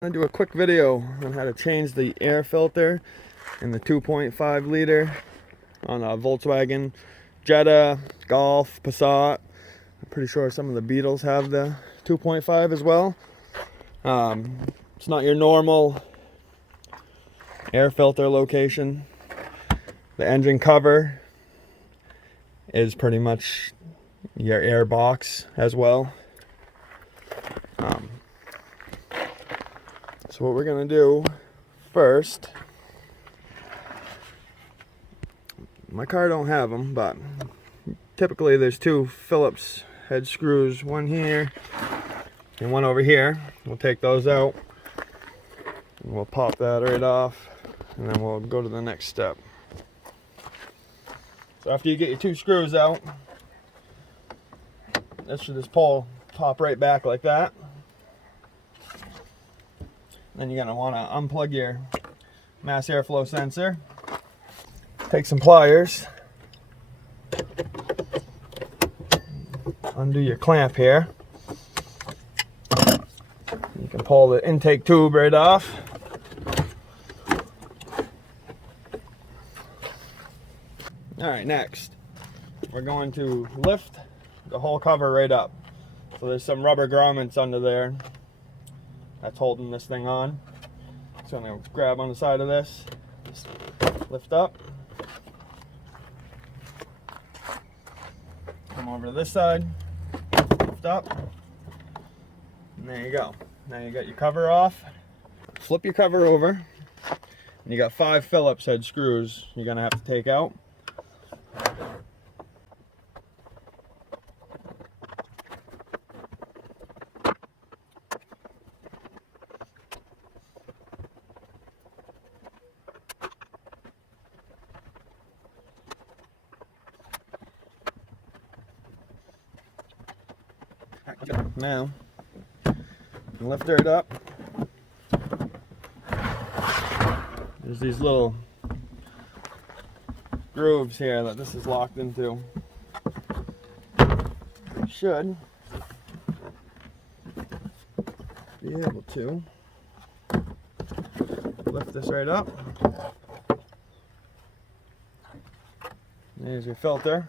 I'm gonna do a quick video on how to change the air filter in the 2.5 liter on a Volkswagen Jetta, Golf, Passat. I'm pretty sure some of the Beetles have the 2.5 as well. It's not your normal air filter location. The engine cover is pretty much your air box as well. So what we're gonna do first, my car don't have them, but typically there's two Phillips head screws, one here and one over here. We'll take those out and we'll pop that right off, and then we'll go to the next step. So after you get your two screws out, this should just pop right back like that. Then you're going to want to unplug your mass airflow sensor. Take some pliers. Undo your clamp here. You can pull the intake tube right off. Alright, next we're going to lift the whole cover right up. So there's some rubber grommets under there that's holding this thing on. So I'm going to grab on the side of this, just lift up, come over to this side, lift up, and there you go. Now you got your cover off. Flip your cover over, and you got 5 Phillips head screws you're going to have to take out. Now, lift it up. There's these little grooves here that this is locked into. You should be able to lift this right up. There's your filter.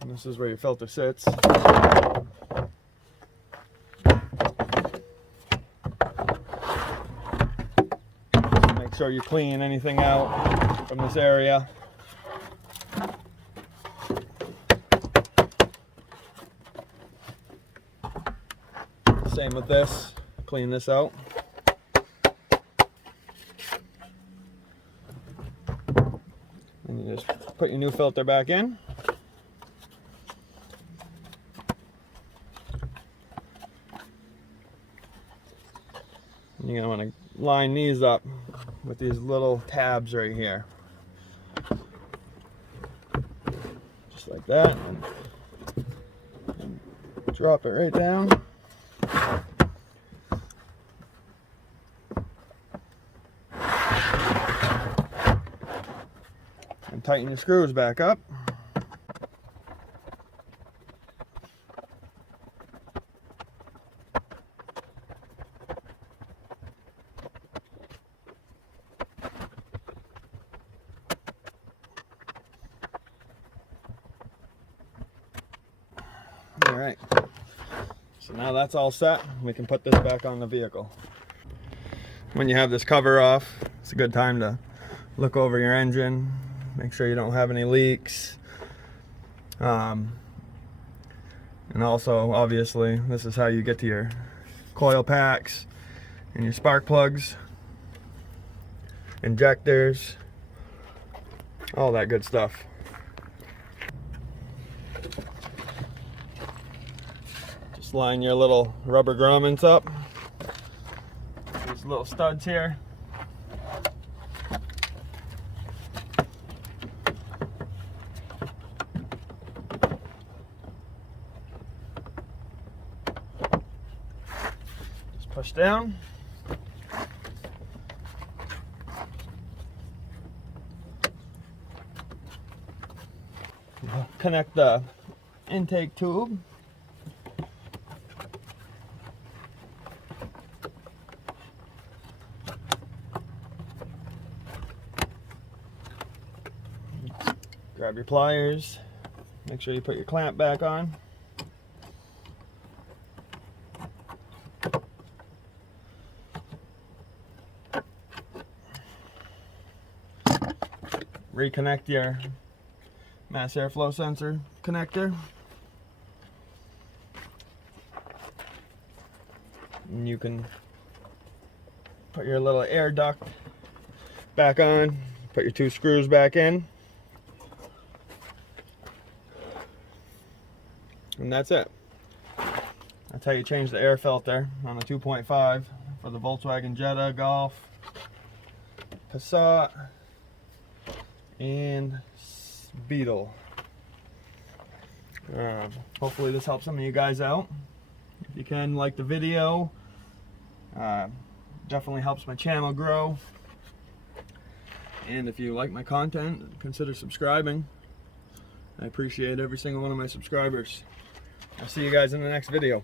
And this is where your filter sits. Make sure you clean anything out from this area. Same with this. Clean this out. And you just put your new filter back in. You're going to want to line these up with these little tabs right here. Just like that. And drop it right down. And tighten your screws back up. Alright, so now that's all set. We can put this back on the vehicle. When you have this cover off, it's a good time to look over your engine, make sure you don't have any leaks. And also, obviously, this is how you get to your coil packs and your spark plugs, injectors, all that good stuff. Just line your little rubber grommets up. These little studs here. Just push down. Connect the intake tube. Grab your pliers. Make sure you put your clamp back on. Reconnect your mass airflow sensor connector. And you can put your little air duct back on, put your 2 screws back in, and that's it. That's how you change the air filter on the 2.5 for the Volkswagen Jetta, Golf, Passat, and Beetle. Hopefully this helps some of you guys out. If you can, like the video. Definitely helps my channel grow. And if you like my content, consider subscribing. I appreciate every single one of my subscribers. I'll see you guys in the next video.